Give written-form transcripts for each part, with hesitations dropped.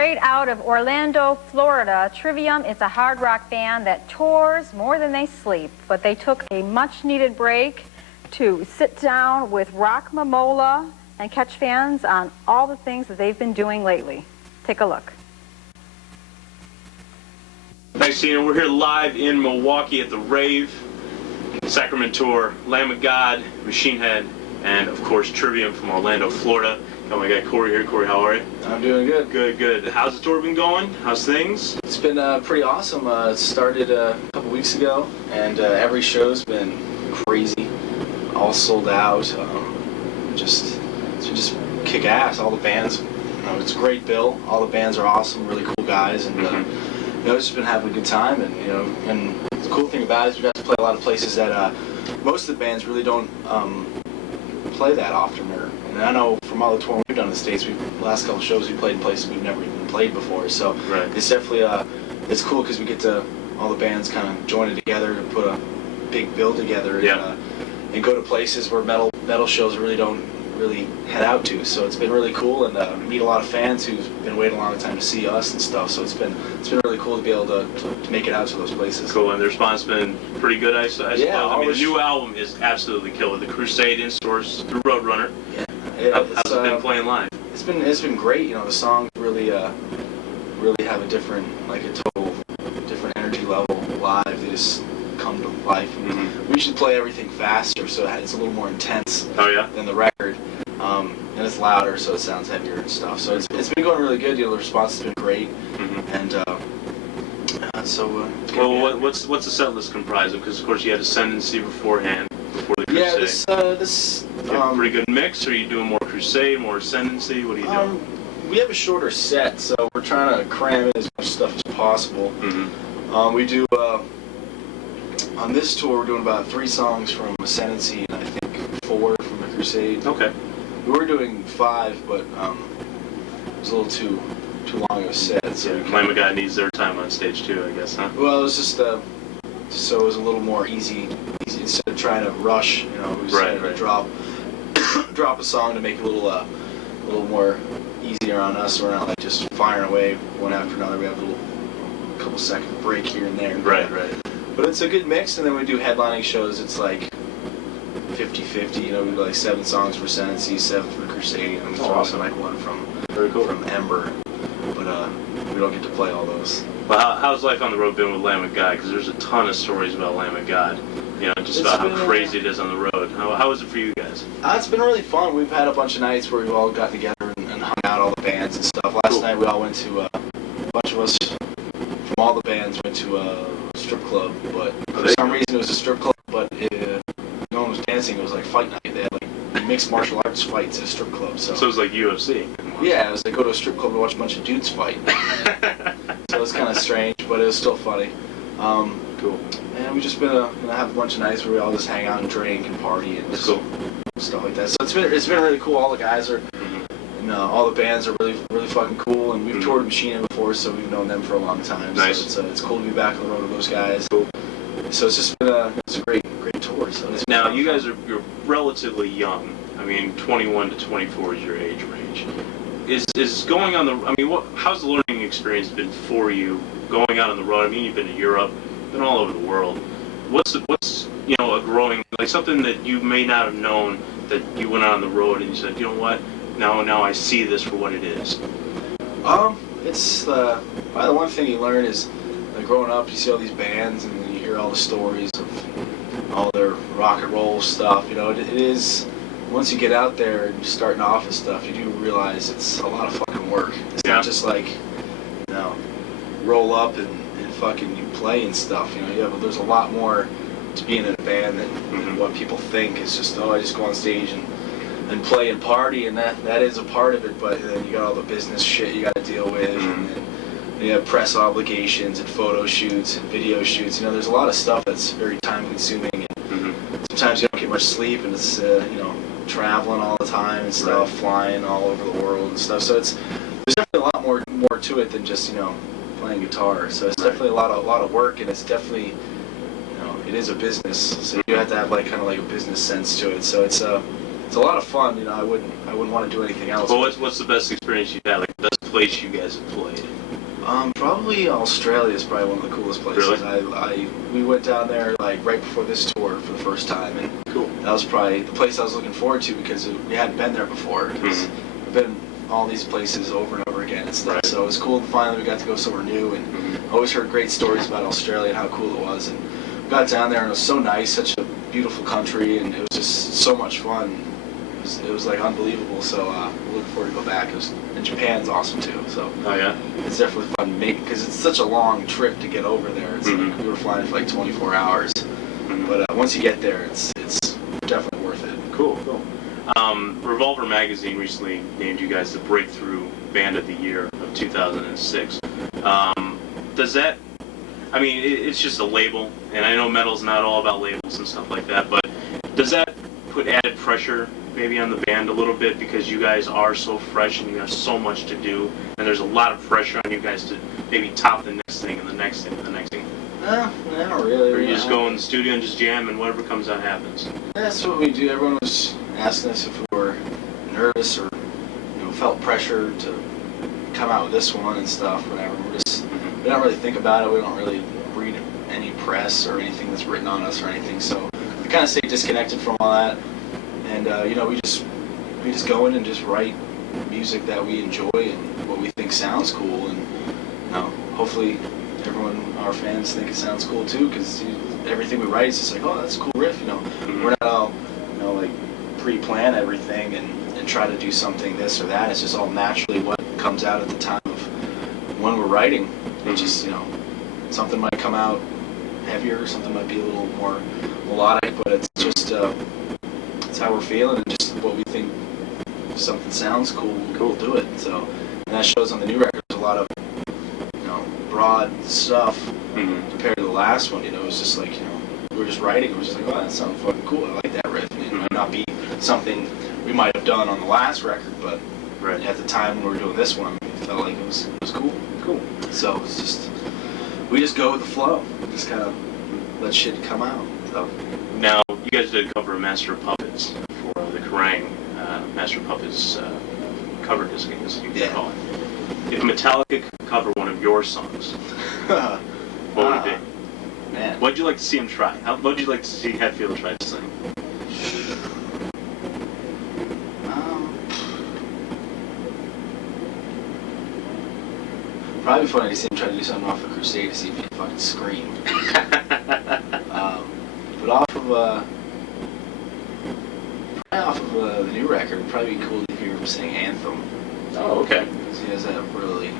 Straight out of Orlando, Florida, Trivium is a hard rock band that tours more than they sleep, but they took a much-needed break to sit down with Rock Mamola and catch fans on all the things that they've been doing lately. Take a look. Thanks, Tina. We're here live in Milwaukee at the Rave, Sacramento tour, Lamb of God, Machine Head, and of course Trivium from Orlando, Florida. Got my guy Corey here. Corey, how are you? I'm doing good. Good, good. How's the tour been going? How's things? It's been pretty awesome. It started a couple weeks ago, and every show's been crazy. All sold out. It's just kick ass. All the bands, it's a great bill. All the bands are awesome, really cool guys, and it's just been having a good time. And and the cool thing about it is we got to play a lot of places that most of the bands really don't play that often. And I know from all the touring we've done in the States, the last couple shows we played in places we've never even played before. So it's definitely it's cool because we get to all the bands kind of join it together to put a big bill together and go to places where metal shows really don't head out to. So it's been really cool, and meet a lot of fans who've been waiting a long time to see us and stuff. So it's been really cool to be able to make it out to those places. Cool, and the response has been pretty good, I suppose. Yeah, I mean, the new album is absolutely killer. The Crusade in stores through Roadrunner. Yeah, how's it been playing live? It's been great. The songs really have a different different energy level live. They just come to life. We should play everything faster, so it's a little more intense than the record. And it's louder, so it sounds heavier and stuff. So it's been going really good. The response has been great, and what's the set list comprised of? Because of course you had Ascendancy beforehand, before the Crusade. Yeah, this pretty good mix. Or are you doing more Crusade, more Ascendancy? What are you doing? We have a shorter set, so we're trying to cram in as much stuff as possible. We do on this tour we're doing about 3 songs from Ascendancy and I think 4 from the Crusade. Okay. We were doing 5, but it was a little too long of a set. So Lamb of God needs their time on stage too, I guess, huh? Well, it was just so it was a little more easy instead of trying to rush. We decided to drop a song to make it a little more easier on us. We're not like just firing away one after another. We have a couple second break here and there. Right. But it's a good mix, and then we do headlining shows. It's like 50-50. We do like 7 songs for Ascendancy, 7 for the Crusade, and we throw in like 1 from Ember. But we don't get to play all those. Well, how's life on the road been with Lamb of God? Because there's a ton of stories about Lamb of God. Just about how crazy it is on the road. How is it for you guys? It's been really fun. We've had a bunch of nights where we've all got together and hung out, all the bands and stuff. Last night we all went to, a bunch of us from all the bands went to a strip club, but for some reason it was a strip club, but no one was dancing. It was like fight night. They had like mixed martial arts fights at a strip club. So it was like UFC. Yeah, it was like go to a strip club and watch a bunch of dudes fight. So it was kind of strange, but it was still funny. Cool. And we've just been gonna have a bunch of nights where we all just hang out and drink and party and stuff like that. So it's been really cool. All the guys are, and all the bands are really fucking cool. And we've toured Machine Head before, so we've known them for a long time. Nice. So it's cool to be back on the road with those guys. Cool. So it's just been it's a great tour. So now you guys you're relatively young. I mean, 21 to 24 is your age range. Is going on the how's the learning experience been for you going out on the road? I mean, you've been to Europe, been all over the world. What's a growing, like something that you may not have known that you went out on the road and you said, you know what, now I see this for what it is? It's probably the one thing you learn is growing up, you see all these bands and you hear all the stories of all their rock and roll stuff. It is, once you get out there and you're starting off and stuff, you do realize it's a lot of fucking work. It's not just like, roll up and fucking you play and stuff. There's a lot more to being in a band than what people think. It's just, I just go on stage and play and party, and that is a part of it, but then you got all the business shit you got to deal with, and you have press obligations and photo shoots and video shoots. There's a lot of stuff that's very time consuming, and sometimes you don't get much sleep, and it's traveling all the time and stuff, flying all over the world and stuff. So there's definitely a lot more to it than just playing guitar. So it's definitely a lot of work, and it's definitely it is a business. So you have to have kind of a business sense to it. So it's it's a lot of fun. You know, I wouldn't want to do anything else. Well, what's the best experience you've had? Like the best place you guys have played? Probably Australia is probably one of the coolest places. Really? We went down there like right before this tour for the first time, and cool. That was probably the place I was looking forward to because we hadn't been there before. We've been all these places over and over again and stuff. Right. So it was cool. Finally, we got to go somewhere new, and always heard great stories about Australia and how cool it was. And we got down there, and it was so nice, such a beautiful country, and it was just so much fun. It was like unbelievable. So we're looking forward to go back. And Japan's awesome too. So Oh yeah. it's definitely fun to make because it's such a long trip to get over there. It's like we were flying for like 24 hours, but once you get there, it's definitely worth it. Cool. Revolver Magazine recently named you guys the Breakthrough Band of the Year of 2006. Does that? I mean, it's just a label, and I know metal's not all about labels and stuff like that, but does that put added pressure maybe on the band a little bit because you guys are so fresh and you have so much to do, and there's a lot of pressure on you guys to maybe top the next thing and the next thing and the next thing? No, not really. Or you just go in the studio and just jam and whatever comes out happens? That's what we do. Everyone was asking us if we were nervous or felt pressure to come out with this one and stuff, whatever. We don't really think about it. We don't really read any press or anything that's written on us or anything. So we kind of stay disconnected from all that. And we just go in and just write music that we enjoy and what we think sounds cool, and hopefully everyone, our fans, think it sounds cool too. Because everything we write is just like, oh, that's a cool riff. We're not all like pre-plan everything and try to do something this or that. It's just all naturally what comes out at the time of when we're writing. It's just something might come out heavier, something might be a little more melodic, but it's just. It's how we're feeling and just what we think. If something sounds cool, we'll do it. So, and that shows on the new record. There's a lot of, broad stuff compared to the last one. It was just like, we were just writing. It was just like, oh, that sounds fucking cool. I like that riff. And it might not be something we might have done on the last record, but at the time when we were doing this one, it felt like it was cool. Cool. So it's just, we just go with the flow. Just kind of let shit come out. So. Now, you guys did a cover of Master of Puppets for the Kerrang! Master of Puppets cover disc, I guess you could call it. If Metallica could cover one of your songs, what would it be? Man. What'd you like to see him try? What would you like to see Hetfield try to sing? Probably funny to see him try to do something off of Crusade to see if he can fucking scream. But off of the new record, it'd probably be cool to hear him sing Anthem. Oh, okay. Because he has that really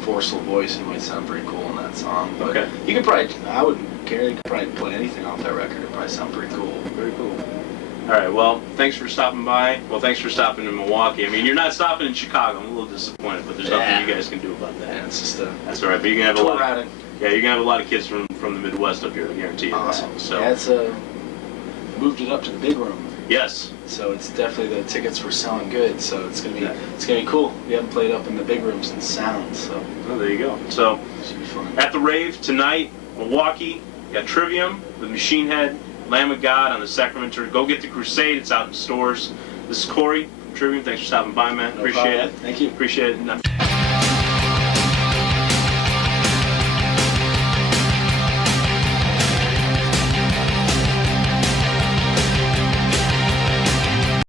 forceful voice and it might sound pretty cool in that song. But okay. You could probably, I wouldn't care, you could probably play anything off that record. It'd probably sound pretty cool. Very cool. All right, well, thanks for stopping by. Well, thanks for stopping in Milwaukee. I mean, you're not stopping in Chicago. I'm a little disappointed, but there's nothing you guys can do about that. Yeah, it's just that's all right, but you're going to have a lot. Routing. Yeah, you're going to have a lot of kids from the Midwest up here, I guarantee you. Awesome. So. Yeah, it's moved it up to the big room. Yes. So it's definitely, the tickets were selling good. So it's gonna be cool. We haven't played up in the big room since Sound. So. Oh, there you go. So it should be fun. At the rave tonight, Milwaukee, you got Trivium with Machine Head, Lamb of God on the Sacrament Tour. Go get the Crusade. It's out in stores. This is Corey from Trivium. Thanks for stopping by, man. No Appreciate problem. it. Thank you. Appreciate it.